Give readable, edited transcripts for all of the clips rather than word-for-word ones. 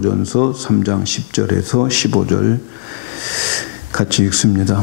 고린도전서 3장 10절에서 15절 같이 읽습니다.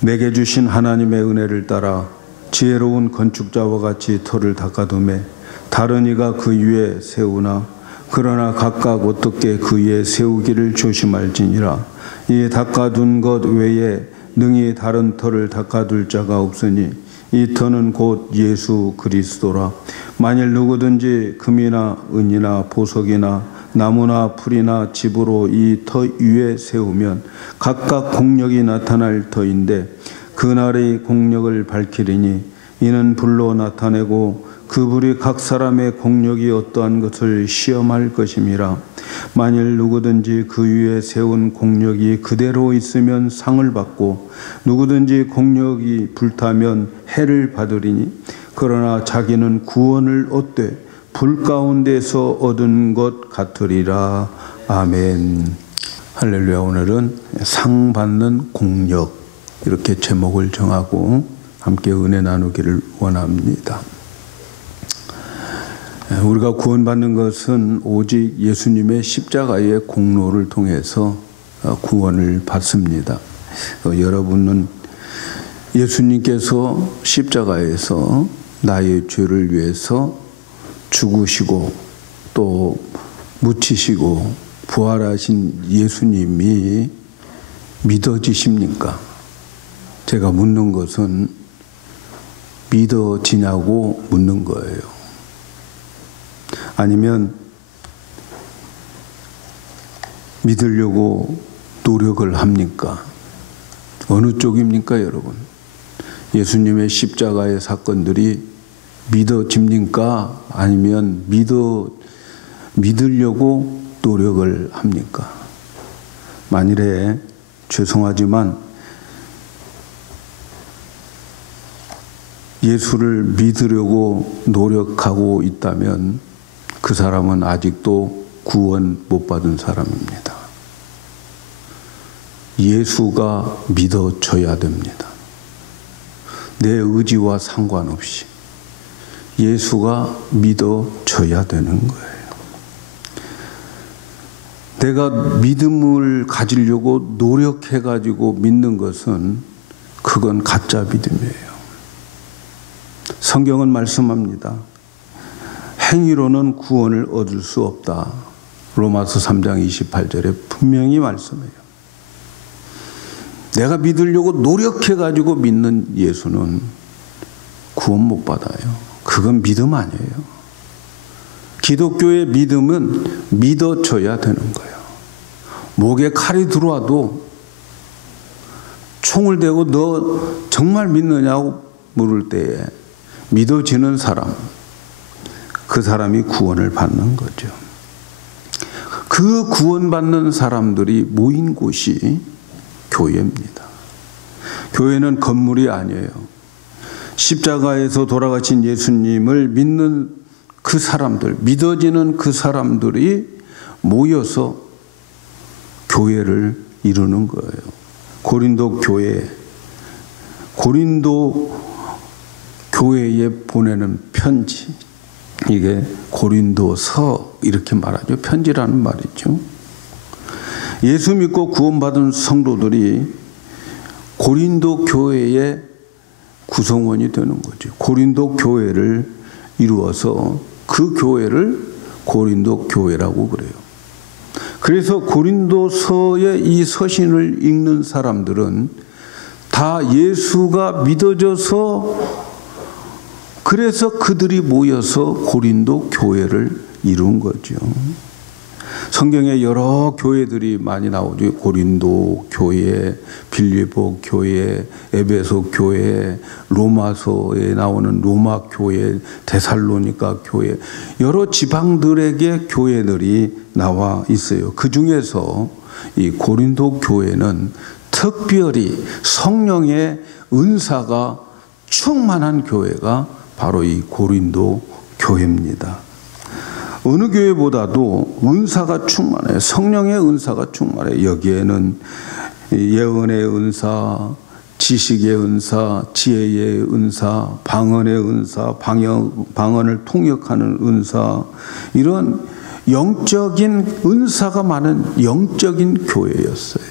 내게 주신 하나님의 은혜를 따라 지혜로운 건축자와 같이 터를 닦아두매 다른 이가 그 위에 세우나 그러나 각각 어떻게 그 위에 세우기를 조심할지니라. 이 닦아둔 것 외에 능히 다른 터를 닦아둘 자가 없으니 이 터는 곧 예수 그리스도라. 만일 누구든지 금이나 은이나 보석이나 나무나 풀이나 집으로 이 터 위에 세우면 각각 공력이 나타날 터인데 그날의 공력을 밝히리니 이는 불로 나타내고 그 불이 각 사람의 공력이 어떠한 것을 시험할 것임이라. 만일 누구든지 그 위에 세운 공력이 그대로 있으면 상을 받고 누구든지 공력이 불타면 해를 받으리니 그러나 자기는 구원을 얻되 불 가운데서 얻은 것 같으리라. 아멘. 할렐루야. 오늘은 상 받는 공력 이렇게 제목을 정하고 함께 은혜 나누기를 원합니다. 우리가 구원받는 것은 오직 예수님의 십자가의 공로를 통해서 구원을 받습니다. 여러분은 예수님께서 십자가에서 나의 죄를 위해서 죽으시고 또 묻히시고 부활하신 예수님이 믿어지십니까? 제가 묻는 것은 믿어지냐고 묻는 거예요. 아니면 믿으려고 노력을 합니까? 어느 쪽입니까, 여러분? 예수님의 십자가의 사건들이 믿어집니까? 아니면 믿으려고 노력을 합니까? 만일에 죄송하지만 예수를 믿으려고 노력하고 있다면 그 사람은 아직도 구원 못 받은 사람입니다. 예수가 믿어져야 됩니다. 내 의지와 상관없이 예수가 믿어져야 되는 거예요. 내가 믿음을 가지려고 노력해가지고 믿는 것은 그건 가짜 믿음이에요. 성경은 말씀합니다. 행위로는 구원을 얻을 수 없다. 로마서 3장 28절에 분명히 말씀해요. 내가 믿으려고 노력해가지고 믿는 예수는 구원 못 받아요. 그건 믿음 아니에요. 기독교의 믿음은 믿어져야 되는 거예요. 목에 칼이 들어와도 총을 대고 너 정말 믿느냐고 물을 때에 믿어지는 사람, 그 사람이 구원을 받는 거죠. 그 구원받는 사람들이 모인 곳이 교회입니다. 교회는 건물이 아니에요. 십자가에서 돌아가신 예수님을 믿는 그 사람들, 믿어지는 그 사람들이 모여서 교회를 이루는 거예요. 고린도 교회에 보내는 편지, 이게 고린도서 이렇게 말하죠. 편지라는 말이죠. 예수 믿고 구원받은 성도들이 고린도 교회의 구성원이 되는 거죠. 고린도 교회를 이루어서 그 교회를 고린도 교회라고 그래요. 그래서 고린도서의 이 서신을 읽는 사람들은 다 예수가 믿어져서 그래서 그들이 모여서 고린도 교회를 이룬 거죠. 성경에 여러 교회들이 많이 나오죠. 고린도 교회, 빌립보 교회, 에베소 교회, 로마서에 나오는 로마 교회, 데살로니가 교회, 여러 지방들에게 교회들이 나와 있어요. 그 중에서 이 고린도 교회는 특별히 성령의 은사가 충만한 교회가 바로 이 고린도 교회입니다. 어느 교회보다도 은사가 충만해요. 성령의 은사가 충만해요. 여기에는 예언의 은사, 지식의 은사, 지혜의 은사, 방언의 은사, 방언을 통역하는 은사, 이런 영적인 은사가 많은 영적인 교회였어요.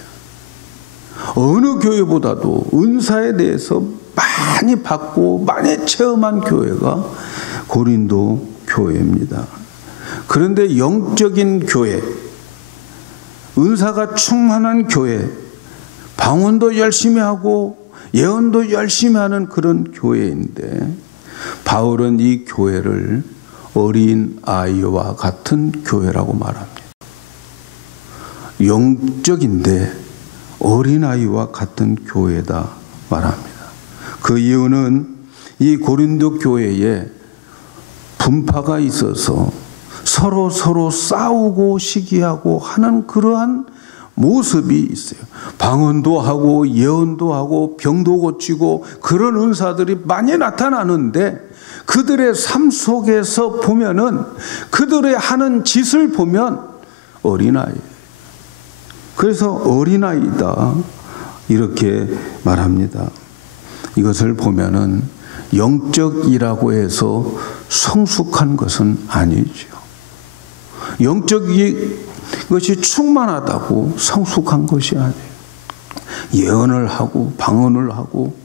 어느 교회보다도 은사에 대해서 많이 받고 많이 체험한 교회가 고린도 교회입니다. 그런데 영적인 교회, 은사가 충만한 교회, 방언도 열심히 하고 예언도 열심히 하는 그런 교회인데, 바울은 이 교회를 어린 아이와 같은 교회라고 말합니다. 영적인데 어린 아이와 같은 교회다 말합니다. 그 이유는 이 고린도 교회에 분파가 있어서 서로 싸우고 시기하고 하는 그러한 모습이 있어요. 방언도 하고 예언도 하고 병도 고치고 그런 은사들이 많이 나타나는데, 그들의 삶 속에서 보면은 그들의 하는 짓을 보면 어린아이. 그래서 어린아이다 이렇게 말합니다. 이것을 보면은 영적이라고 해서 성숙한 것은 아니죠. 영적이 것이 충만하다고 성숙한 것이 아니에요. 예언을 하고 방언을 하고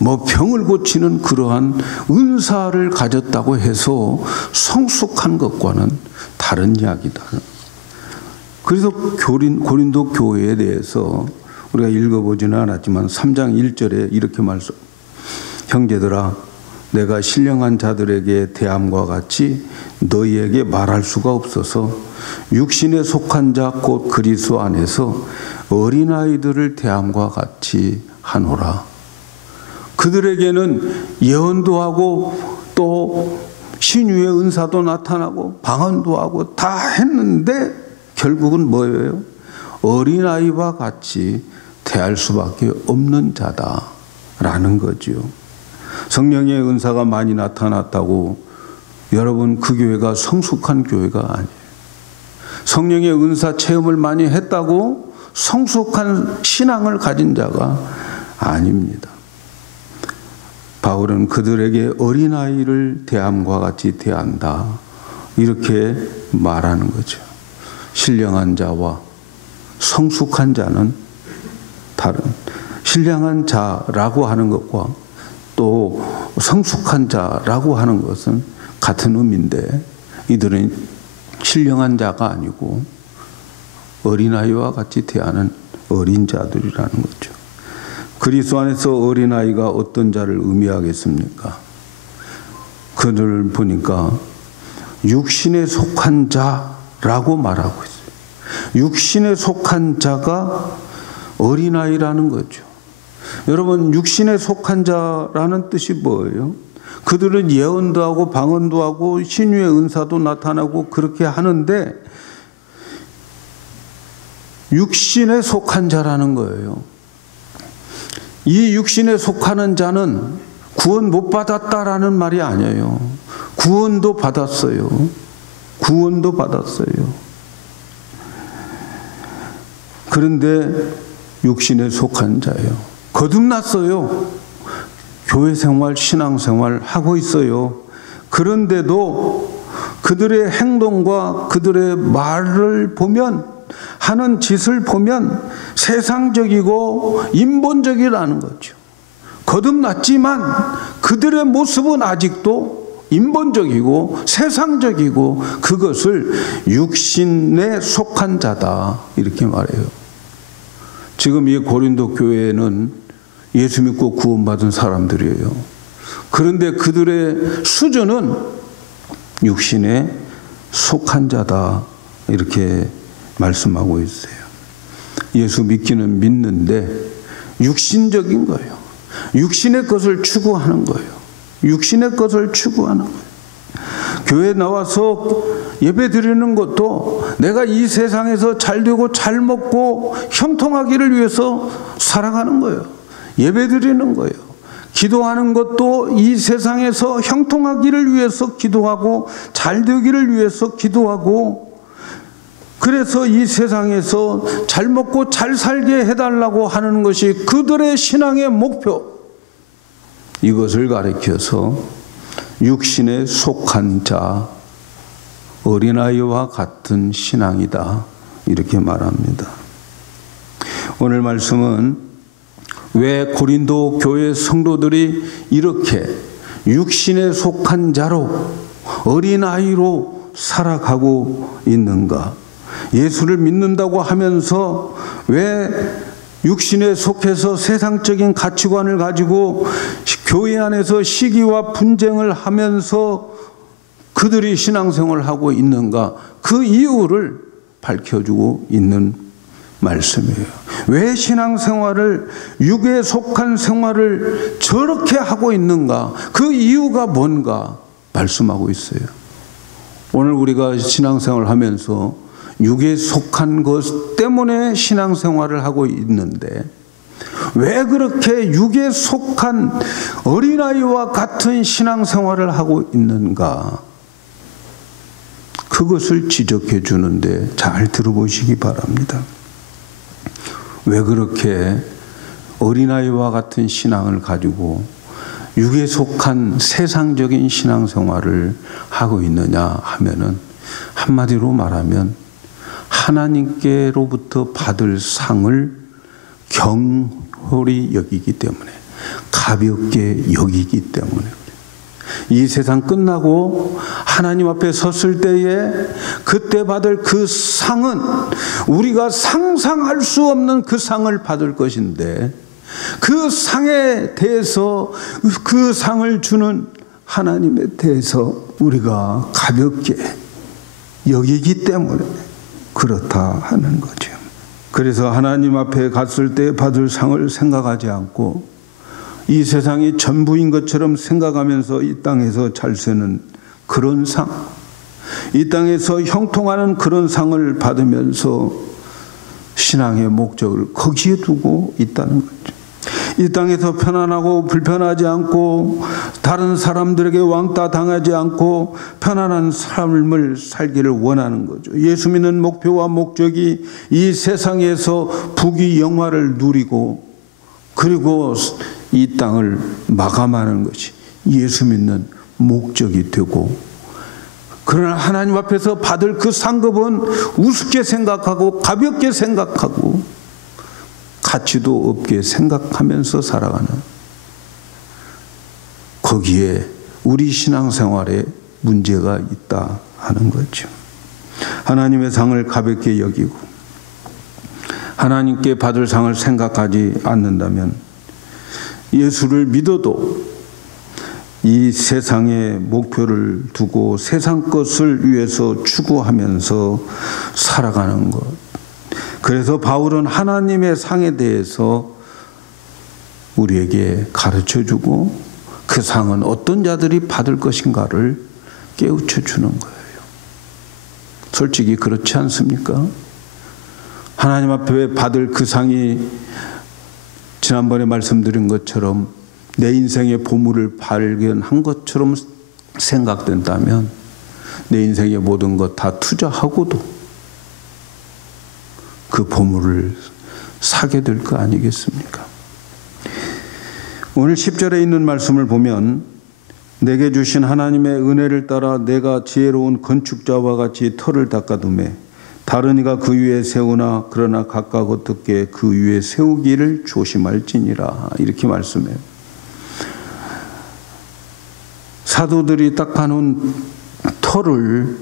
뭐 병을 고치는 그러한 은사를 가졌다고 해서 성숙한 것과는 다른 이야기다. 그래서 고린도 교회에 대해서 우리가 읽어보지는 않았지만 3장 1절에 이렇게 말씀, 형제들아 내가 신령한 자들에게 대함과 같이 너희에게 말할 수가 없어서 육신에 속한 자 곧 그리스도 안에서 어린아이들을 대함과 같이 하노라. 그들에게는 예언도 하고 또 신유의 은사도 나타나고 방언도 하고 다 했는데 결국은 뭐예요? 어린아이와 같이 대할 수밖에 없는 자다라는 거죠. 성령의 은사가 많이 나타났다고 여러분 그 교회가 성숙한 교회가 아니에요. 성령의 은사 체험을 많이 했다고 성숙한 신앙을 가진 자가 아닙니다. 바울은 그들에게 어린아이를 대함과 같이 대한다 이렇게 말하는 거죠. 신령한 자와 성숙한 자는 다른, 신령한 자라고 하는 것과 또 성숙한 자라고 하는 것은 같은 의미인데, 이들은 신령한 자가 아니고 어린아이와 같이 대하는 어린 자들이라는 거죠. 그리스도 안에서 어린아이가 어떤 자를 의미하겠습니까? 그들을 보니까 육신에 속한 자라고 말하고 있어요. 육신에 속한 자가 어린아이라는 거죠. 여러분, 육신에 속한 자라는 뜻이 뭐예요? 그들은 예언도 하고 방언도 하고 신유의 은사도 나타나고 그렇게 하는데 육신에 속한 자라는 거예요. 이 육신에 속하는 자는 구원 못 받았다라는 말이 아니에요. 구원도 받았어요. 구원도 받았어요. 그런데 육신에 속한 자예요. 거듭났어요. 교회 생활, 신앙 생활 하고 있어요. 그런데도 그들의 행동과 그들의 말을 보면, 하는 짓을 보면 세상적이고 인본적이라는 거죠. 거듭났지만 그들의 모습은 아직도 인본적이고 세상적이고 그것을 육신에 속한 자다 이렇게 말해요. 지금 이 고린도 교회는 예수 믿고 구원받은 사람들이에요. 그런데 그들의 수준은 육신에 속한 자다 이렇게 말씀하고 있어요. 예수 믿기는 믿는데 육신적인 거예요. 육신의 것을 추구하는 거예요. 육신의 것을 추구하는 거예요. 교회에 나와서 예배 드리는 것도 내가 이 세상에서 잘 되고 잘 먹고 형통하기를 위해서 살아가는 거예요. 예배 드리는 거예요. 기도하는 것도 이 세상에서 형통하기를 위해서 기도하고 잘 되기를 위해서 기도하고, 그래서 이 세상에서 잘 먹고 잘 살게 해달라고 하는 것이 그들의 신앙의 목표. 이것을 가리켜서 육신에 속한 자, 어린아이와 같은 신앙이다. 이렇게 말합니다. 오늘 말씀은 왜 고린도 교회 성도들이 이렇게 육신에 속한 자로 어린아이로 살아가고 있는가? 예수를 믿는다고 하면서 왜 육신에 속해서 세상적인 가치관을 가지고 교회 안에서 시기와 분쟁을 하면서 그들이 신앙생활을 하고 있는가? 그 이유를 밝혀주고 있는 말씀이에요. 왜 신앙생활을, 육에 속한 생활을 저렇게 하고 있는가? 그 이유가 뭔가 말씀하고 있어요. 오늘 우리가 신앙생활을 하면서 육에 속한 것 때문에 신앙생활을 하고 있는데 왜 그렇게 육에 속한 어린아이와 같은 신앙생활을 하고 있는가? 그것을 지적해 주는데 잘 들어보시기 바랍니다. 왜 그렇게 어린아이와 같은 신앙을 가지고 육에 속한 세상적인 신앙생활을 하고 있느냐 하면은 한마디로 말하면 하나님께로부터 받을 상을 경홀히 여기기 때문에, 가볍게 여기기 때문에, 이 세상 끝나고 하나님 앞에 섰을 때에 그때 받을 그 상은 우리가 상상할 수 없는 그 상을 받을 것인데, 그 상에 대해서, 그 상을 주는 하나님에 대해서 우리가 가볍게 여기기 때문에 그렇다 하는 거죠. 그래서 하나님 앞에 갔을 때 받을 상을 생각하지 않고 이 세상이 전부인 것처럼 생각하면서 이 땅에서 잘 사는 그런 상, 이 땅에서 형통하는 그런 상을 받으면서 신앙의 목적을 거기에 두고 있다는 거죠. 이 땅에서 편안하고 불편하지 않고 다른 사람들에게 왕따 당하지 않고 편안한 삶을 살기를 원하는 거죠. 예수 믿는 목표와 목적이 이 세상에서 부귀 영화를 누리고 그리고 이 땅을 마감하는 것이 예수 믿는 목적이 되고, 그러나 하나님 앞에서 받을 그 상급은 우습게 생각하고 가볍게 생각하고 가치도 없게 생각하면서 살아가는, 거기에 우리 신앙생활에 문제가 있다 하는 거죠. 하나님의 상을 가볍게 여기고 하나님께 받을 상을 생각하지 않는다면 예수를 믿어도 이 세상의 목표를 두고 세상 것을 위해서 추구하면서 살아가는 것. 그래서 바울은 하나님의 상에 대해서 우리에게 가르쳐주고 그 상은 어떤 자들이 받을 것인가를 깨우쳐 주는 거예요. 솔직히 그렇지 않습니까? 하나님 앞에 받을 그 상이 지난번에 말씀드린 것처럼 내 인생의 보물을 발견한 것처럼 생각된다면 내 인생의 모든 것 다 투자하고도 그 보물을 사게 될 거 아니겠습니까? 오늘 10절에 있는 말씀을 보면 내게 주신 하나님의 은혜를 따라 내가 지혜로운 건축자와 같이 터를 닦아두매 다른 이가 그 위에 세우나 그러나 각각 어떻게 그 위에 세우기를 조심할지니라. 이렇게 말씀해요. 사도들이 닦아놓은 터를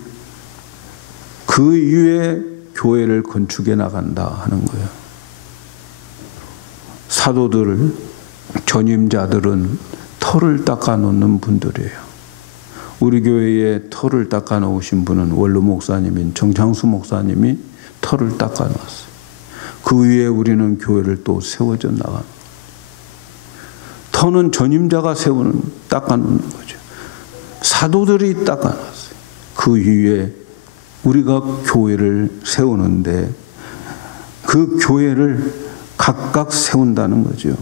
그 위에 교회를 건축해 나간다 하는 거예요. 사도들, 전임자들은 터를 닦아놓는 분들이에요. 우리 교회에 터를 닦아놓으신 분은 원로 목사님인 정창수 목사님이 터를 닦아놨어요. 그 위에 우리는 교회를 또 세워져 나가는. 터는 전임자가 닦아놓는 거죠. 사도들이 닦아놨어요. 그 위에 우리가 교회를 세우는데 그 교회를 각각 세운다는 거죠.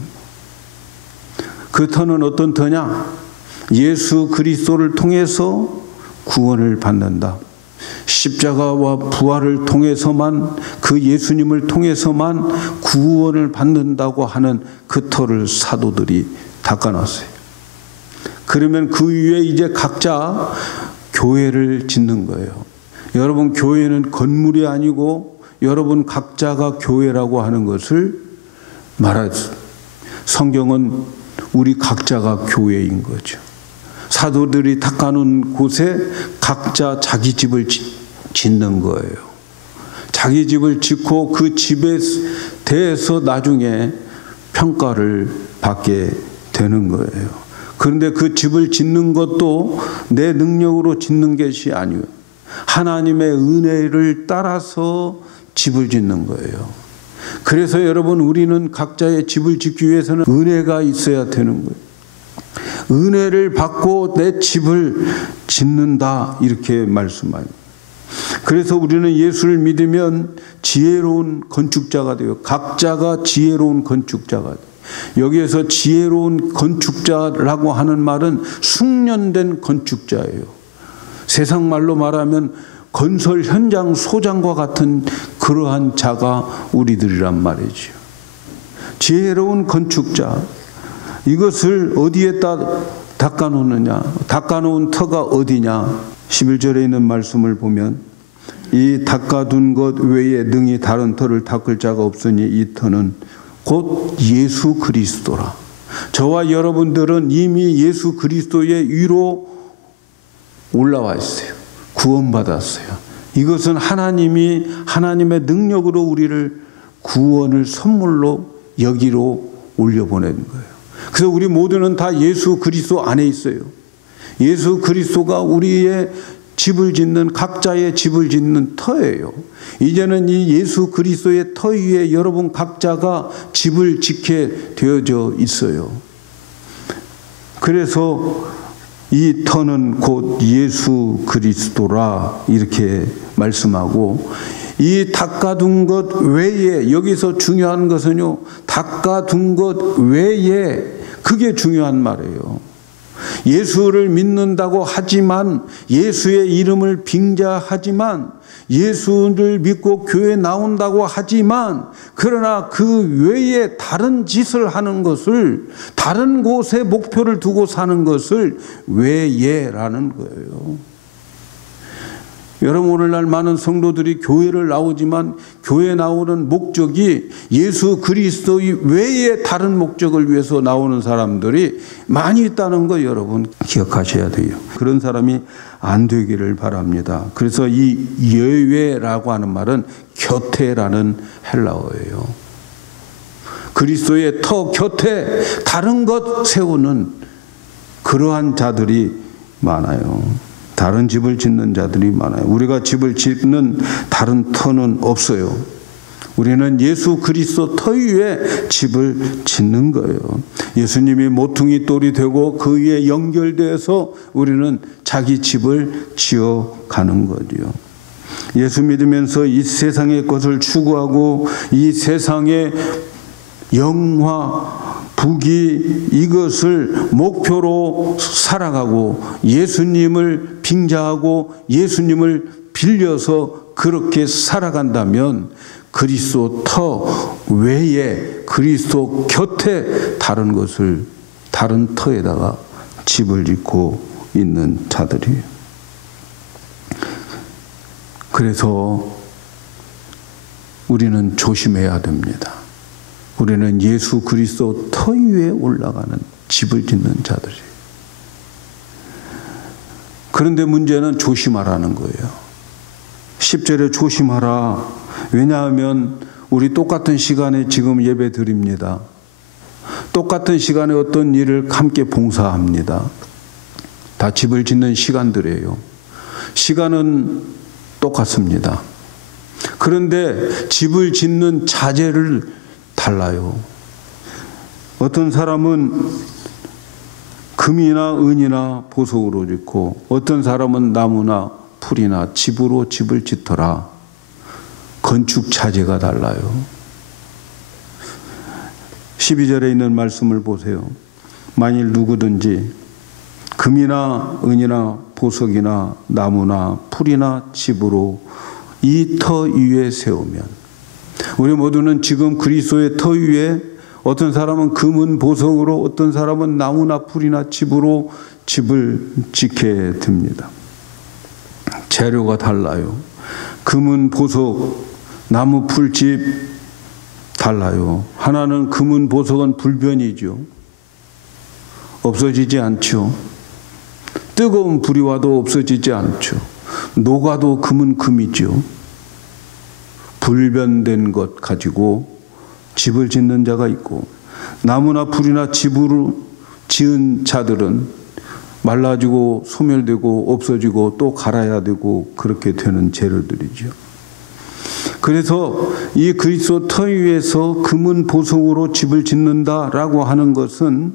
그 터는 어떤 터냐? 예수 그리스도를 통해서 구원을 받는다. 십자가와 부활을 통해서만, 그 예수님을 통해서만 구원을 받는다고 하는 그 터를 사도들이 닦아놨어요. 그러면 그 위에 이제 각자 교회를 짓는 거예요. 여러분, 교회는 건물이 아니고 여러분 각자가 교회라고 하는 것을 말하죠. 성경은 우리 각자가 교회인 거죠. 사도들이 닦아놓은 곳에 각자 자기 집을 짓는 거예요. 자기 집을 짓고 그 집에 대해서 나중에 평가를 받게 되는 거예요. 그런데 그 집을 짓는 것도 내 능력으로 짓는 것이 아니에요. 하나님의 은혜를 따라서 집을 짓는 거예요. 그래서 여러분, 우리는 각자의 집을 짓기 위해서는 은혜가 있어야 되는 거예요. 은혜를 받고 내 집을 짓는다, 이렇게 말씀합니다. 그래서 우리는 예수를 믿으면 지혜로운 건축자가 돼요. 각자가 지혜로운 건축자가 돼요. 여기에서 지혜로운 건축자라고 하는 말은 숙련된 건축자예요. 세상 말로 말하면 건설 현장 소장과 같은 그러한 자가 우리들이란 말이죠. 지혜로운 건축자. 이것을 어디에다 닦아놓느냐? 닦아놓은 터가 어디냐? 11절에 있는 말씀을 보면 이 닦아둔 것 외에 능히 다른 터를 닦을 자가 없으니 이 터는 곧 예수 그리스도라. 저와 여러분들은 이미 예수 그리스도의 위로 올라와 있어요. 구원받았어요. 이것은 하나님이 하나님의 능력으로 우리를 구원을 선물로 여기로 올려보낸 거예요. 그래서 우리 모두는 다 예수 그리스도 안에 있어요. 예수 그리스도가 우리의 집을 짓는, 각자의 집을 짓는 터예요. 이제는 이 예수 그리스도의 터 위에 여러분 각자가 집을 짓게 되어져 있어요. 그래서 이 터는 곧 예수 그리스도라, 이렇게 말씀하고, 이 닦아둔 것 외에, 여기서 중요한 것은요, 닦아둔 것 외에, 그게 중요한 말이에요. 예수를 믿는다고 하지만, 예수의 이름을 빙자하지만, 예수를 믿고 교회 나온다고 하지만, 그러나 그 외에 다른 짓을 하는 것을, 다른 곳에 목표를 두고 사는 것을 외예라는 거예요. 여러분, 오늘날 많은 성도들이 교회를 나오지만 교회 나오는 목적이 예수 그리스도 외에 다른 목적을 위해서 나오는 사람들이 많이 있다는 거 여러분 기억하셔야 돼요. 그런 사람이 안 되기를 바랍니다. 그래서 이 예외라고 하는 말은 곁에라는 헬라어예요. 그리스도의 터 곁에 다른 것 세우는 그러한 자들이 많아요. 다른 집을 짓는 자들이 많아요. 우리가 집을 짓는 다른 터는 없어요. 우리는 예수 그리스도 터 위에 집을 짓는 거예요. 예수님이 모퉁이 돌이 되고 그 위에 연결돼서 우리는 자기 집을 지어가는 거죠. 예수 믿으면서 이 세상의 것을 추구하고 이 세상의 영화, 부귀, 이것을 목표로 살아가고 예수님을 빙자하고 예수님을 빌려서 그렇게 살아간다면 그리스도 터 외에, 그리스도 곁에 다른 것을, 다른 터에다가 집을 짓고 있는 자들이에요. 그래서 우리는 조심해야 됩니다. 우리는 예수 그리스도 터 위에 올라가는 집을 짓는 자들이에요. 그런데 문제는 조심하라는 거예요. 10절에 조심하라. 왜냐하면 우리 똑같은 시간에 지금 예배 드립니다. 똑같은 시간에 어떤 일을 함께 봉사합니다. 다 집을 짓는 시간들이에요. 시간은 똑같습니다. 그런데 집을 짓는 자재를 달라요. 어떤 사람은 금이나 은이나 보석으로 짓고, 어떤 사람은 나무나 풀이나 집으로 집을 짓더라. 건축 자재가 달라요. 12절에 있는 말씀을 보세요. 만일 누구든지 금이나 은이나 보석이나 나무나 풀이나 집으로 이 터 위에 세우면, 우리 모두는 지금 그리스도의 터 위에, 어떤 사람은 금은 보석으로, 어떤 사람은 나무나 풀이나 집으로 집을 짓게 됩니다. 재료가 달라요. 금은 보석, 나무 풀집 달라요. 하나는 금은 보석은 불변이죠. 없어지지 않죠. 뜨거운 불이 와도 없어지지 않죠. 녹아도 금은 금이죠. 불변된 것 가지고 집을 짓는 자가 있고, 나무나 풀이나 집으로 지은 자들은 말라지고 소멸되고 없어지고 또 갈아야 되고 그렇게 되는 재료들이죠. 그래서 이 그리스도 터 위에서 금은 보석으로 집을 짓는다라고 하는 것은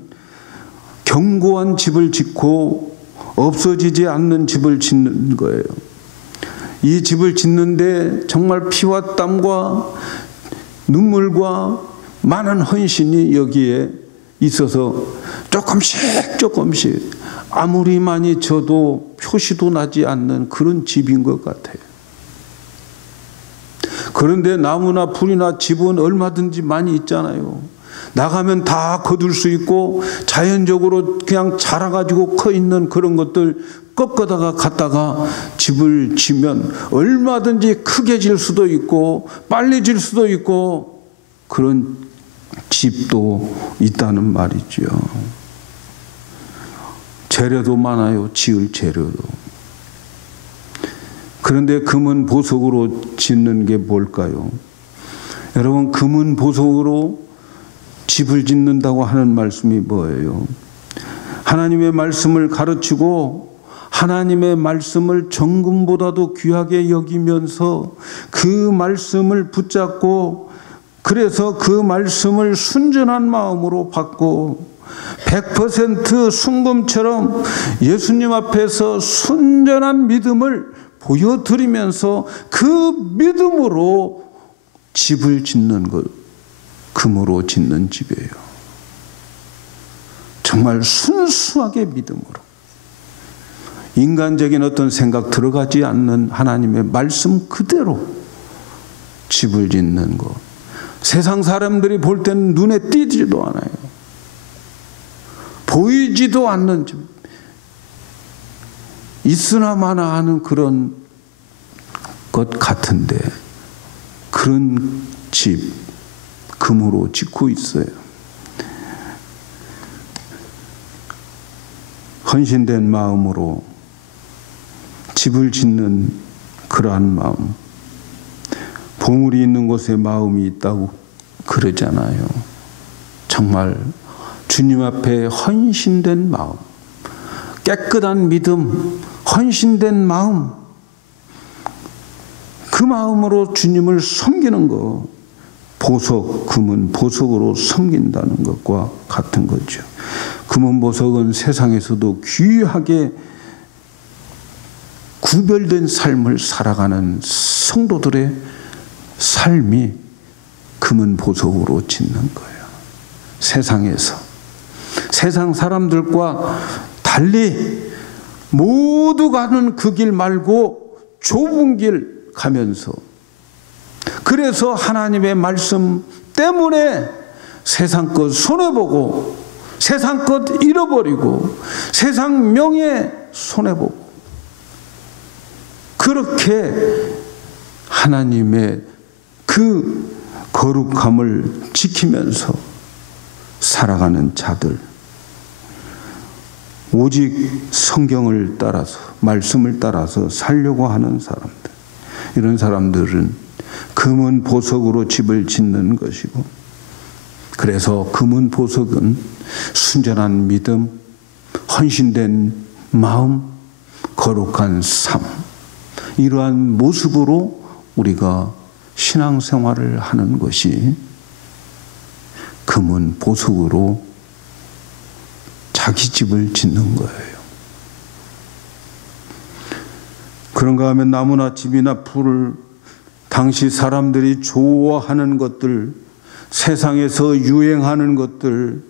견고한 집을 짓고 없어지지 않는 집을 짓는 거예요. 이 집을 짓는데 정말 피와 땀과 눈물과 많은 헌신이 여기에 있어서 조금씩 아무리 많이 져도 표시도 나지 않는 그런 집인 것 같아요. 그런데 나무나 풀이나 집은 얼마든지 많이 있잖아요. 나가면 다 거둘 수 있고 자연적으로 그냥 자라가지고 커 있는 그런 것들 꺾어다가 갖다가 집을 지면 얼마든지 크게 질 수도 있고 빨리 질 수도 있고 그런 집도 있다는 말이죠. 재료도 많아요. 지을 재료도. 그런데 금은 보석으로 짓는 게 뭘까요? 여러분, 금은 보석으로 집을 짓는다고 하는 말씀이 뭐예요? 하나님의 말씀을 가르치고 하나님의 말씀을 정금보다도 귀하게 여기면서 그 말씀을 붙잡고, 그래서 그 말씀을 순전한 마음으로 받고 100% 순금처럼 예수님 앞에서 순전한 믿음을 보여드리면서 그 믿음으로 집을 짓는 것, 금으로 짓는 집이에요. 정말 순수하게 믿음으로, 인간적인 어떤 생각 들어가지 않는 하나님의 말씀 그대로 집을 짓는 것. 세상 사람들이 볼 때는 눈에 띄지도 않아요. 보이지도 않는 집. 있으나 마나 하는 그런 것 같은데 그런 집 금으로 짓고 있어요. 헌신된 마음으로 집을 짓는 그러한 마음. 보물이 있는 곳에 마음이 있다고 그러잖아요. 정말 주님 앞에 헌신된 마음, 깨끗한 믿음, 헌신된 마음, 그 마음으로 주님을 섬기는 것, 보석, 금은 보석으로 섬긴다는 것과 같은 거죠. 금은 보석은 세상에서도 귀하게 구별된 삶을 살아가는 성도들의 삶이 금은 보석으로 짓는 거예요. 세상에서. 세상 사람들과 달리 모두 가는 그 길 말고 좁은 길 가면서, 그래서 하나님의 말씀 때문에 세상 것 손해보고 세상 것 잃어버리고 세상 명예 손해보고 그렇게 하나님의 그 거룩함을 지키면서 살아가는 자들, 오직 성경을 따라서 말씀을 따라서 살려고 하는 사람들, 이런 사람들은 금은 보석으로 집을 짓는 것이고, 그래서 금은 보석은 순전한 믿음, 헌신된 마음, 거룩한 삶, 이러한 모습으로 우리가 신앙생활을 하는 것이 금은 보석으로 자기 집을 짓는 거예요. 그런가 하면 나무나 집이나 풀을 당시 사람들이 좋아하는 것들, 세상에서 유행하는 것들,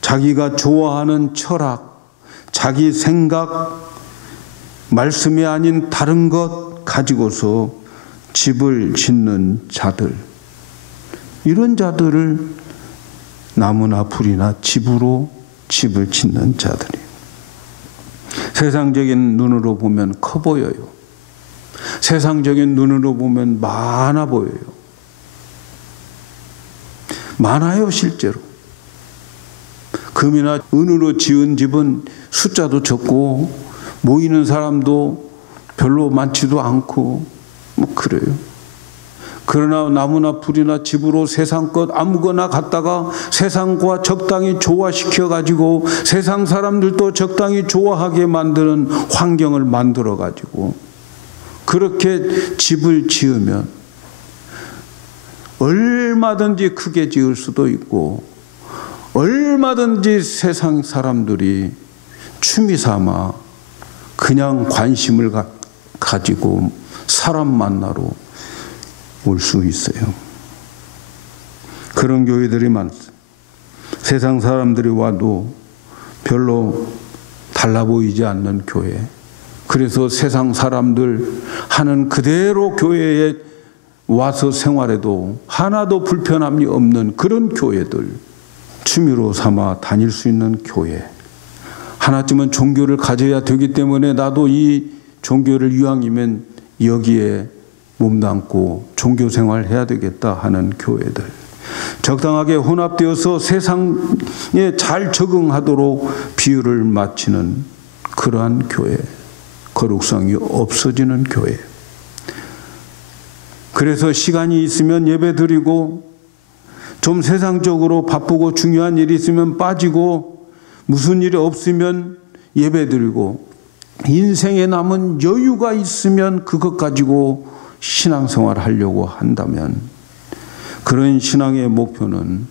자기가 좋아하는 철학, 자기 생각, 말씀이 아닌 다른 것 가지고서 집을 짓는 자들, 이런 자들을 나무나 풀이나 집으로 집을 짓는 자들이 세상적인 눈으로 보면 커 보여요. 세상적인 눈으로 보면 많아 보여요. 많아요, 실제로. 금이나 은으로 지은 집은 숫자도 적고 모이는 사람도 별로 많지도 않고 뭐 그래요. 그러나 나무나 풀이나 집으로 세상 것 아무거나 갖다가 세상과 적당히 조화시켜 가지고 세상 사람들도 적당히 좋아하게 만드는 환경을 만들어 가지고 그렇게 집을 지으면 얼마든지 크게 지을 수도 있고 얼마든지 세상 사람들이 취미 삼아 그냥 관심을 가지고 사람 만나러 올 수 있어요. 그런 교회들이 많습니다. 세상 사람들이 와도 별로 달라 보이지 않는 교회. 그래서 세상 사람들 하는 그대로 교회에 와서 생활해도 하나도 불편함이 없는 그런 교회들, 취미로 삼아 다닐 수 있는 교회. 하나쯤은 종교를 가져야 되기 때문에 나도 이 종교를 이왕이면 여기에 몸담고 종교생활 해야 되겠다 하는 교회들. 적당하게 혼합되어서 세상에 잘 적응하도록 비율을 맞추는 그러한 교회. 거룩성이 없어지는 교회. 그래서 시간이 있으면 예배 드리고 좀 세상적으로 바쁘고 중요한 일이 있으면 빠지고 무슨 일이 없으면 예배 드리고 인생에 남은 여유가 있으면 그것 가지고 신앙생활을 하려고 한다면 그런 신앙의 목표는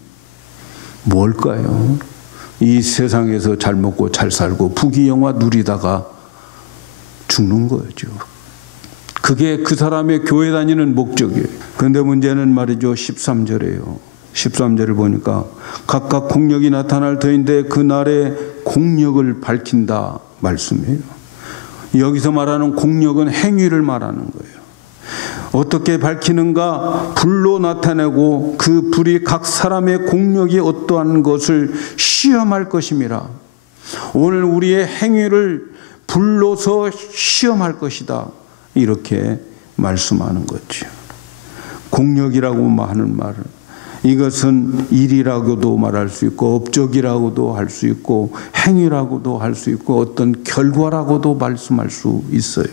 뭘까요? 이 세상에서 잘 먹고 잘 살고 부귀영화 누리다가 죽는 거죠. 그게 그 사람의 교회 다니는 목적이에요. 그런데 문제는 말이죠. 13절이에요. 13절을 보니까 각각 공력이 나타날 터인데 그날의 공력을 밝힌다 말씀이에요. 여기서 말하는 공력은 행위를 말하는 거예요. 어떻게 밝히는가? 불로 나타내고 그 불이 각 사람의 공력이 어떠한 것을 시험할 것임이라. 오늘 우리의 행위를 불로서 시험할 것이다. 이렇게 말씀하는 거죠. 공력이라고 하는 말은 이것은 일이라고도 말할 수 있고 업적이라고도 할 수 있고 행위라고도 할 수 있고 어떤 결과라고도 말씀할 수 있어요.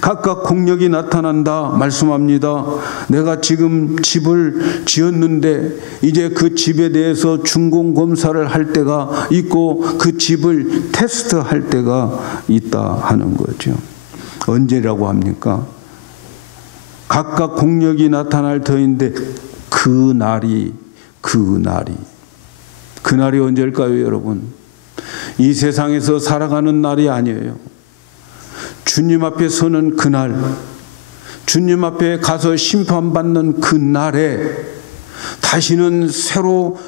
각각 공력이 나타난다 말씀합니다. 내가 지금 집을 지었는데 이제 그 집에 대해서 준공검사를 할 때가 있고 그 집을 테스트할 때가 있다 하는 거죠. 언제라고 합니까? 각각 공력이 나타날 터인데 그날이 언제일까요, 여러분? 이 세상에서 살아가는 날이 아니에요. 주님 앞에 서는 그날, 주님 앞에 가서 심판받는 그날에 다시는 새로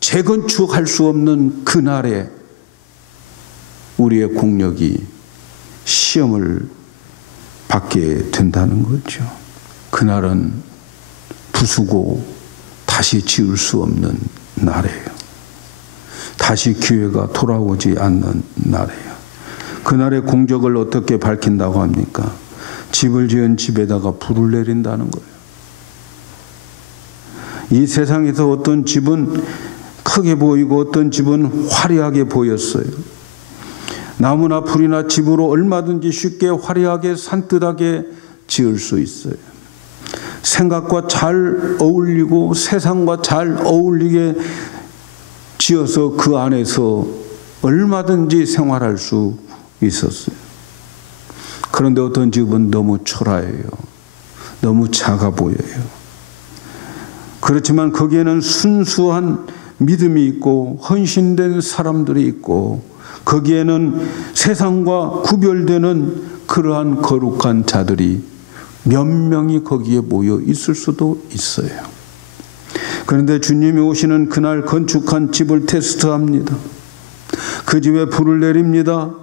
재건축할 수 없는 그날에 우리의 공력이 시험을 받게 된다는 거죠. 그날은 부수고 다시 지을 수 없는 날이에요. 다시 기회가 돌아오지 않는 날이에요. 그날의 공적을 어떻게 밝힌다고 합니까? 집을 지은 집에다가 불을 내린다는 거예요. 이 세상에서 어떤 집은 크게 보이고 어떤 집은 화려하게 보였어요. 나무나 풀이나 집으로 얼마든지 쉽게 화려하게 산뜻하게 지을 수 있어요. 생각과 잘 어울리고 세상과 잘 어울리게 지어서 그 안에서 얼마든지 생활할 수 있었어요. 그런데 어떤 집은 너무 초라해요. 너무 작아 보여요. 그렇지만 거기에는 순수한 믿음이 있고 헌신된 사람들이 있고 거기에는 세상과 구별되는 그러한 거룩한 자들이 몇 명이 거기에 모여 있을 수도 있어요. 그런데 주님이 오시는 그날 건축한 집을 테스트합니다. 그 집에 불을 내립니다.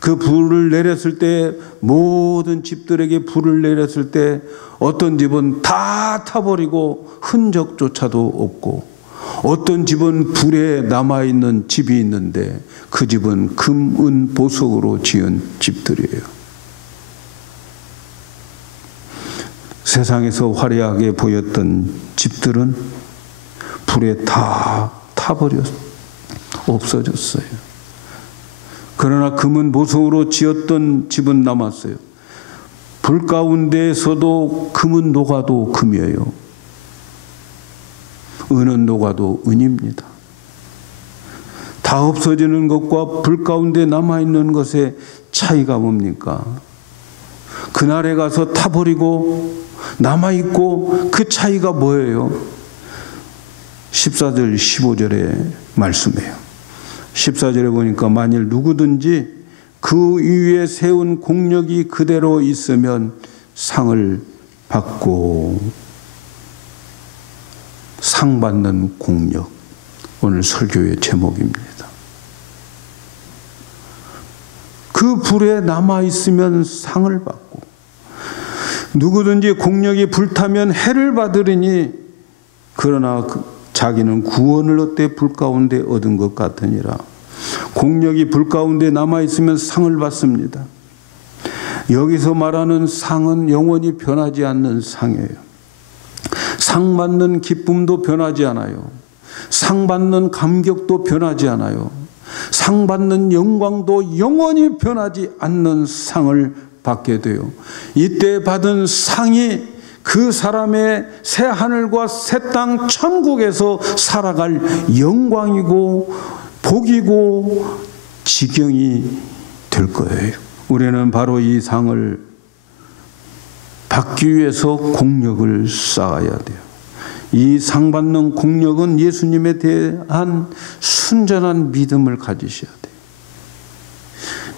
그 불을 내렸을 때 모든 집들에게 불을 내렸을 때 어떤 집은 다 타버리고 흔적조차도 없고 어떤 집은 불에 남아있는 집이 있는데 그 집은 금, 은, 보석으로 지은 집들이에요. 세상에서 화려하게 보였던 집들은 불에 다 없어졌어요. 그러나 금은 보석으로 지었던 집은 남았어요. 불 가운데에서도 금은 녹아도 금이에요. 은은 녹아도 은입니다. 다 없어지는 것과 불 가운데 남아있는 것의 차이가 뭡니까? 그날에 가서 타버리고 남아있고 그 차이가 뭐예요? 14절 15절의 말씀이에요. 14절에 보니까 만일 누구든지 그 위에 세운 공력이 그대로 있으면 상을 받고, 상 받는 공력, 오늘 설교의 제목입니다. 그 불에 남아있으면 상을 받고, 누구든지 공력이 불타면 해를 받으리니 그러나 자기는 구원을 얻되 불 가운데 얻은 것 같으니라. 공력이 불 가운데 남아있으면 상을 받습니다. 여기서 말하는 상은 영원히 변하지 않는 상이에요. 상 받는 기쁨도 변하지 않아요. 상 받는 감격도 변하지 않아요. 상 받는 영광도 영원히 변하지 않는 상을 받게 돼요. 이때 받은 상이 그 사람의 새 하늘과 새 땅 천국에서 살아갈 영광이고 복이고 지경이 될 거예요. 우리는 바로 이 상을 받기 위해서 공력을 쌓아야 돼요. 이 상 받는 공력은 예수님에 대한 순전한 믿음을 가지셔야 돼요.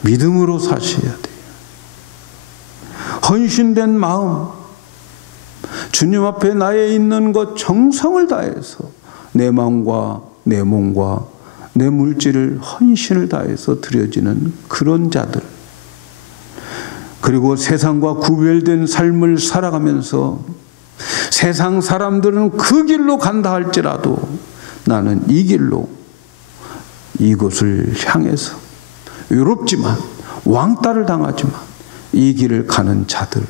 믿음으로 사셔야 돼요. 헌신된 마음, 주님 앞에 나에 있는 것 정성을 다해서 내 마음과 내 몸과 내 물질을 헌신을 다해서 드려지는 그런 자들, 그리고 세상과 구별된 삶을 살아가면서 세상 사람들은 그 길로 간다 할지라도 나는 이 길로 이곳을 향해서 외롭지만 왕따를 당하지만 이 길을 가는 자들,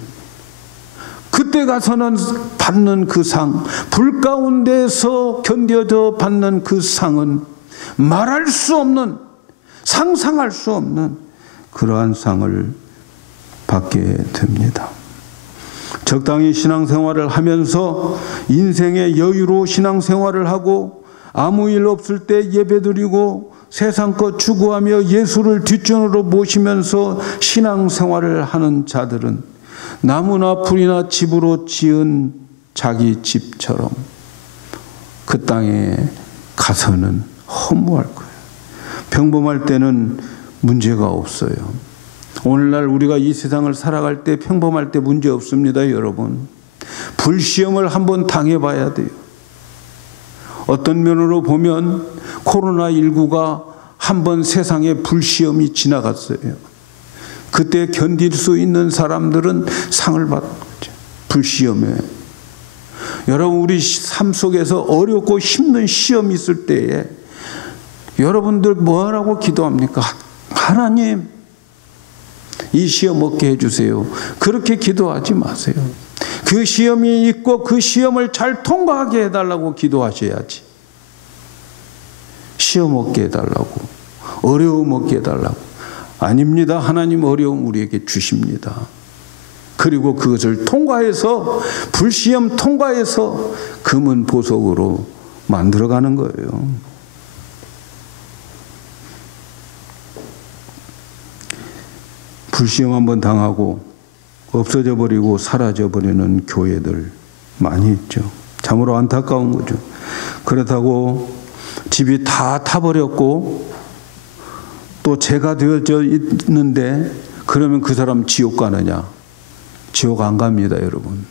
그때 가서는 받는 그 상, 불 가운데서 견뎌져 받는 그 상은 말할 수 없는, 상상할 수 없는 그러한 상을 받게 됩니다. 적당히 신앙생활을 하면서 인생의 여유로 신앙생활을 하고 아무 일 없을 때 예배드리고 세상 것 추구하며 예수를 뒷전으로 모시면서 신앙생활을 하는 자들은 나무나 풀이나 집으로 지은 자기 집처럼 그 땅에 가서는 허무할 거예요. 평범할 때는 문제가 없어요. 오늘날 우리가 이 세상을 살아갈 때 평범할 때 문제 없습니다, 여러분. 불시험을 한번 당해봐야 돼요. 어떤 면으로 보면 코로나19가 한번 세상에 불시험이 지나갔어요. 그때 견딜 수 있는 사람들은 상을 받는 거죠. 불시험에. 여러분, 우리 삶 속에서 어렵고 힘든 시험이 있을 때에 여러분들 뭐하라고 기도합니까? 하나님, 이 시험 없게 해주세요. 그렇게 기도하지 마세요. 그 시험이 있고 그 시험을 잘 통과하게 해달라고 기도하셔야지. 시험 없게 해달라고, 어려움 없게 해달라고. 아닙니다. 하나님 어려움 우리에게 주십니다. 그리고 그것을 통과해서, 불시험 통과해서 금은 보석으로 만들어가는 거예요. 불시험 한번 당하고 없어져 버리고 사라져 버리는 교회들 많이 있죠. 참으로 안타까운 거죠. 그렇다고 집이 다 타버렸고 또 재가 되어져 있는데 그러면 그 사람 지옥 가느냐? 지옥 안 갑니다, 여러분.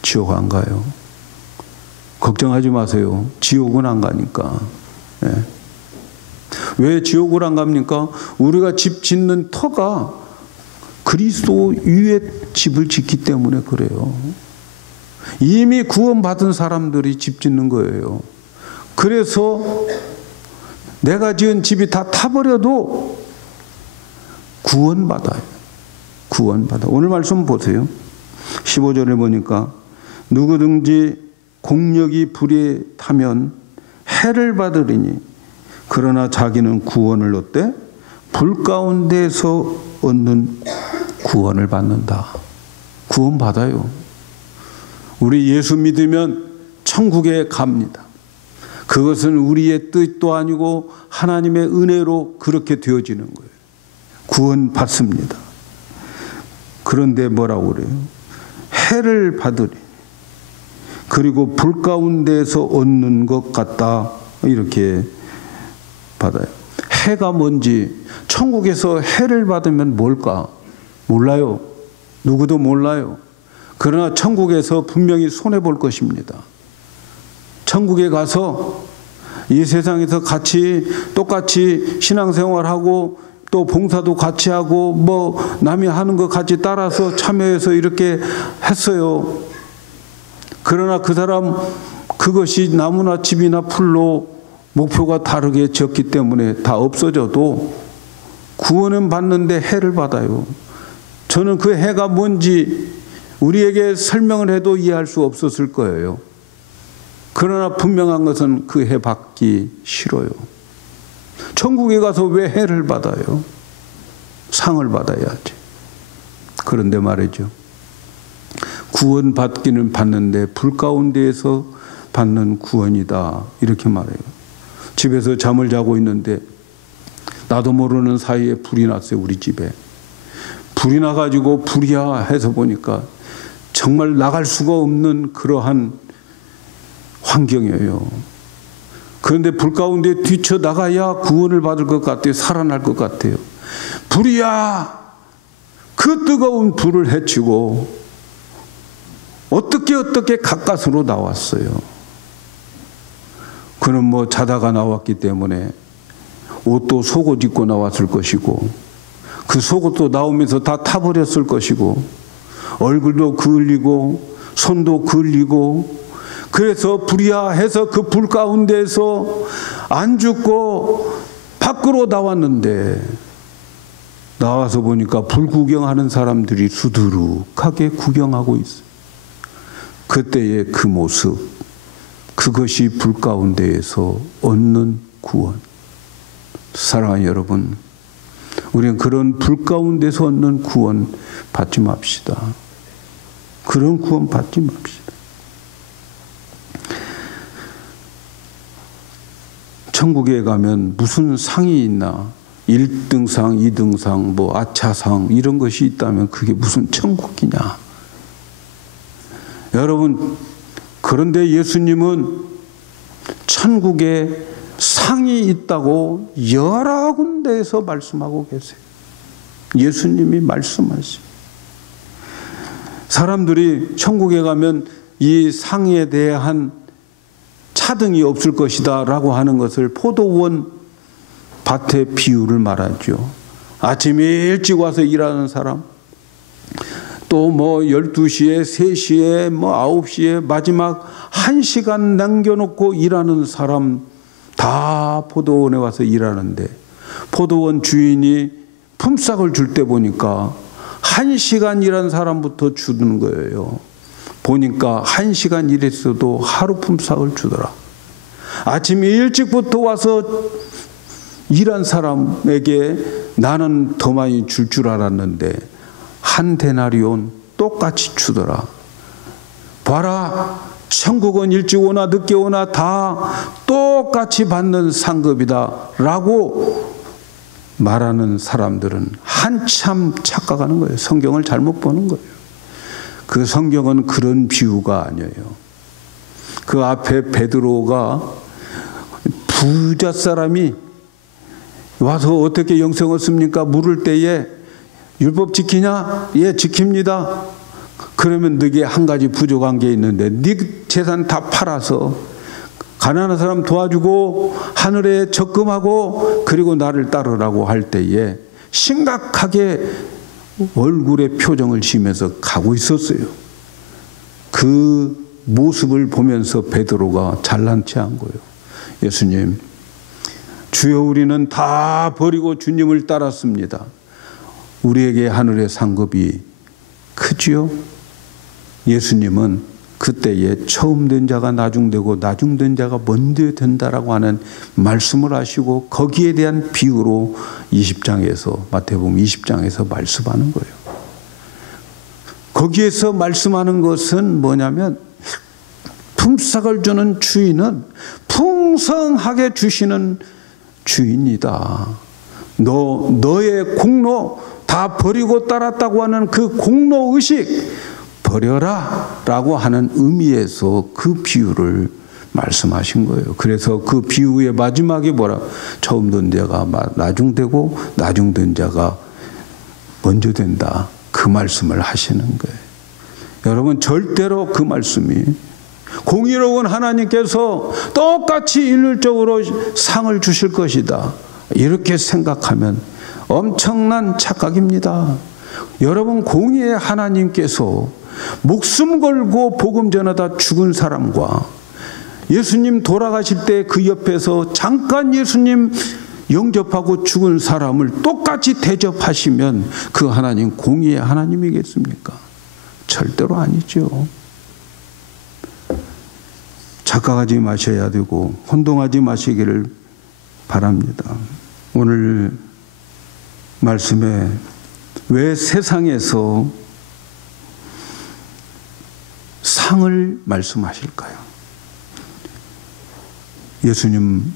지옥 안 가요. 걱정하지 마세요. 지옥은 안 가니까. 네. 왜 지옥을 안 갑니까? 우리가 집 짓는 터가 그리스도 위에 집을 짓기 때문에 그래요. 이미 구원받은 사람들이 집 짓는 거예요. 그래서 내가 지은 집이 다 타버려도 구원받아요. 구원받아. 오늘 말씀 보세요. 15절에 보니까 누구든지 공력이 불에 타면 해를 받으리니 그러나 자기는 구원을 어때? 불 가운데서 얻는 구원을 받는다. 구원 받아요. 우리 예수 믿으면 천국에 갑니다. 그것은 우리의 뜻도 아니고 하나님의 은혜로 그렇게 되어지는 거예요. 구원 받습니다. 그런데 뭐라고 그래요? 해를 받으리. 그리고 불 가운데서 얻는 것 같다. 이렇게 받아요. 해가 뭔지, 천국에서 해를 받으면 뭘까? 몰라요. 누구도 몰라요. 그러나 천국에서 분명히 손해볼 것입니다. 천국에 가서 이 세상에서 똑같이 신앙생활하고 또 봉사도 같이 하고 뭐 남이 하는 거 같이 따라서 참여해서 이렇게 했어요. 그러나 그 사람 그것이 나무나 집이나 풀로 목표가 다르게 졌기 때문에 다 없어져도 구원은 받는데 해를 받아요. 저는 그 해가 뭔지 우리에게 설명을 해도 이해할 수 없었을 거예요. 그러나 분명한 것은 그 해 받기 싫어요. 천국에 가서 왜 해를 받아요? 상을 받아야지. 그런데 말이죠. 구원 받기는 받는데 불 가운데에서 받는 구원이다. 이렇게 말해요. 집에서 잠을 자고 있는데 나도 모르는 사이에 불이 났어요. 우리 집에. 불이 나가지고 불이야 해서 보니까 정말 나갈 수가 없는 그러한 환경이에요. 그런데 불 가운데 뛰쳐나가야 구원을 받을 것 같아요. 살아날 것 같아요. 불이야! 그 뜨거운 불을 헤치고 어떻게 가까스로 나왔어요. 그는 뭐 자다가 나왔기 때문에 옷도 속옷 입고 나왔을 것이고 그 속옷도 나오면서 다 타버렸을 것이고 얼굴도 그을리고 손도 그을리고 그래서 불이야 해서 그 불 가운데서 안 죽고 밖으로 나왔는데 나와서 보니까 불 구경하는 사람들이 수두룩하게 구경하고 있어요. 그때의 그 모습, 그것이 불 가운데에서 얻는 구원. 사랑하는 여러분, 우리는 그런 불 가운데서 얻는 구원 받지 맙시다. 그런 구원 받지 맙시다. 천국에 가면 무슨 상이 있나? 1등상, 2등상, 뭐 아차상 이런 것이 있다면 그게 무슨 천국이냐? 여러분, 그런데 예수님은 천국에 상이 있다고 여러 군데에서 말씀하고 계세요. 예수님이 말씀하시죠. 사람들이 천국에 가면 이 상에 대한 차등이 없을 것이다 라고 하는 것을 포도원 밭의 비유를 말하죠. 아침에 일찍 와서 일하는 사람, 또 뭐 12시에, 3시에, 뭐 9시에 마지막 1시간 남겨놓고 일하는 사람 다 포도원에 와서 일하는데 포도원 주인이 품삯을 줄 때 보니까 1시간 일한 사람부터 주는 거예요. 보니까 1시간 일했어도 하루 품삯을 주더라. 아침에 일찍부터 와서 일한 사람에게 나는 더 많이 줄 줄 알았는데 한 데나리온 똑같이 주더라. 봐라, 천국은 일찍 오나 늦게 오나 다 똑같이 받는 상급이다 라고 말하는 사람들은 한참 착각하는 거예요. 성경을 잘못 보는 거예요. 그 성경은 그런 비유가 아니에요. 그 앞에 베드로가 부자 사람이 와서 어떻게 영생 얻습니까? 물을 때에 율법 지키냐? 예, 지킵니다. 그러면 너게 한 가지 부족한 게 있는데 네 재산 다 팔아서 가난한 사람 도와주고 하늘에 적금하고 그리고 나를 따르라고 할 때에 심각하게 얼굴에 표정을 지으면서 가고 있었어요. 그 모습을 보면서 베드로가 잘난 체한 거예요. 예수님, 주여 우리는 다 버리고 주님을 따랐습니다. 우리에게 하늘의 상급이 크지요? 예수님은 그때에 처음 된 자가 나중되고 나중된 자가 먼저 된다라고 하는 말씀을 하시고 거기에 대한 비유로 20장에서 마태복음 20장에서 말씀하는 거예요. 거기에서 말씀하는 것은 뭐냐면 품삯을 주는 주인은 풍성하게 주시는 주인이다. 너의 공로 다 버리고 따랐다고 하는 그 공로의식 버려라 라고 하는 의미에서 그 비유를 말씀하신 거예요. 그래서 그 비유의 마지막에 뭐라? 처음 된 자가 나중되고 나중된 자가 먼저 된다. 그 말씀을 하시는 거예요. 여러분 절대로 그 말씀이 공의로운 하나님께서 똑같이 일률적으로 상을 주실 것이다. 이렇게 생각하면 엄청난 착각입니다. 여러분 공의의 하나님께서 목숨 걸고 복음 전하다 죽은 사람과 예수님 돌아가실 때 그 옆에서 잠깐 예수님 영접하고 죽은 사람을 똑같이 대접하시면 그 하나님 공의의 하나님이겠습니까? 절대로 아니죠. 착각하지 마셔야 되고 혼동하지 마시기를 바랍니다. 오늘 말씀에 왜 세상에서 상을 말씀하실까요? 예수님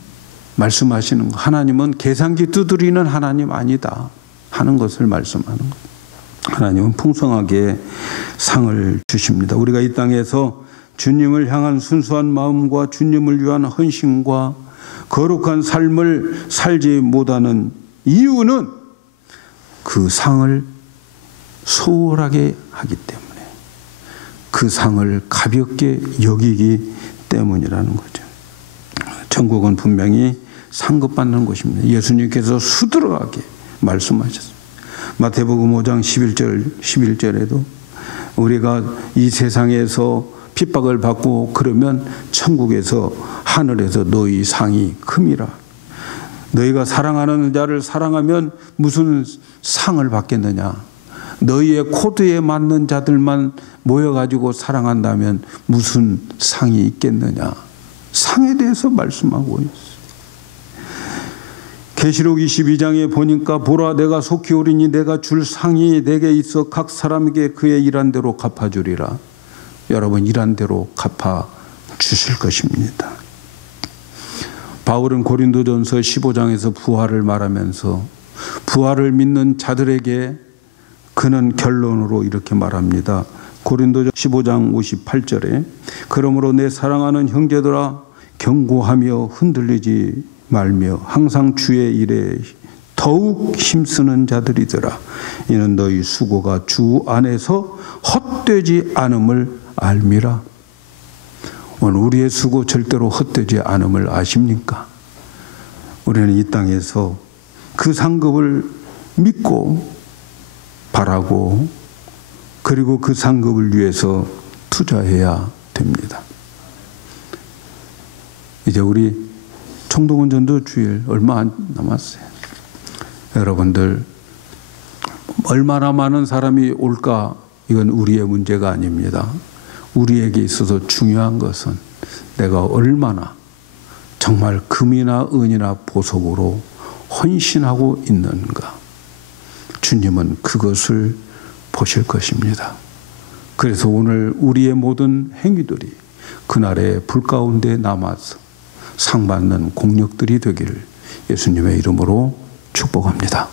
말씀하시는 거, 하나님은 계산기 두드리는 하나님 아니다 하는 것을 말씀하는 것. 하나님은 풍성하게 상을 주십니다. 우리가 이 땅에서 주님을 향한 순수한 마음과 주님을 위한 헌신과 거룩한 삶을 살지 못하는 이유는 그 상을 소홀하게 하기 때문에, 그 상을 가볍게 여기기 때문이라는 거죠. 천국은 분명히 상급받는 곳입니다. 예수님께서 수두룩하게 말씀하셨습니다. 마태복음 5장 11절에도 우리가 이 세상에서 핍박을 받고 그러면 천국에서 하늘에서 너희 상이 큼이라. 너희가 사랑하는 자를 사랑하면 무슨 상을 받겠느냐. 너희의 코드에 맞는 자들만 모여가지고 사랑한다면 무슨 상이 있겠느냐. 상에 대해서 말씀하고 있어요. 계시록 22장에 보니까 보라 내가 속히 오리니 내가 줄 상이 내게 있어 각 사람에게 그의 일한 대로 갚아주리라. 여러분 일한 대로 갚아 주실 것입니다. 바울은 고린도전서 15장에서 부활을 말하면서 부활을 믿는 자들에게 그는 결론으로 이렇게 말합니다. 고린도전 15장 58절에 그러므로 내 사랑하는 형제들아 경고하며 흔들리지 말며 항상 주의 일에 더욱 힘쓰는 자들이더라. 이는 너희 수고가 주 안에서 헛되지 않음을 알미라. 오늘 우리의 수고 절대로 헛되지 않음을 아십니까? 우리는 이 땅에서 그 상급을 믿고 바라고 그리고 그 상급을 위해서 투자해야 됩니다. 이제 우리 청동원 전도 주일 얼마 안 남았어요. 여러분들 얼마나 많은 사람이 올까 이건 우리의 문제가 아닙니다. 우리에게 있어서 중요한 것은 내가 얼마나 정말 금이나 은이나 보석으로 헌신하고 있는가. 주님은 그것을 보실 것입니다. 그래서 오늘 우리의 모든 행위들이 그날의 불 가운데 남아서 상 받는 공력들이 되기를 예수님의 이름으로 축복합니다.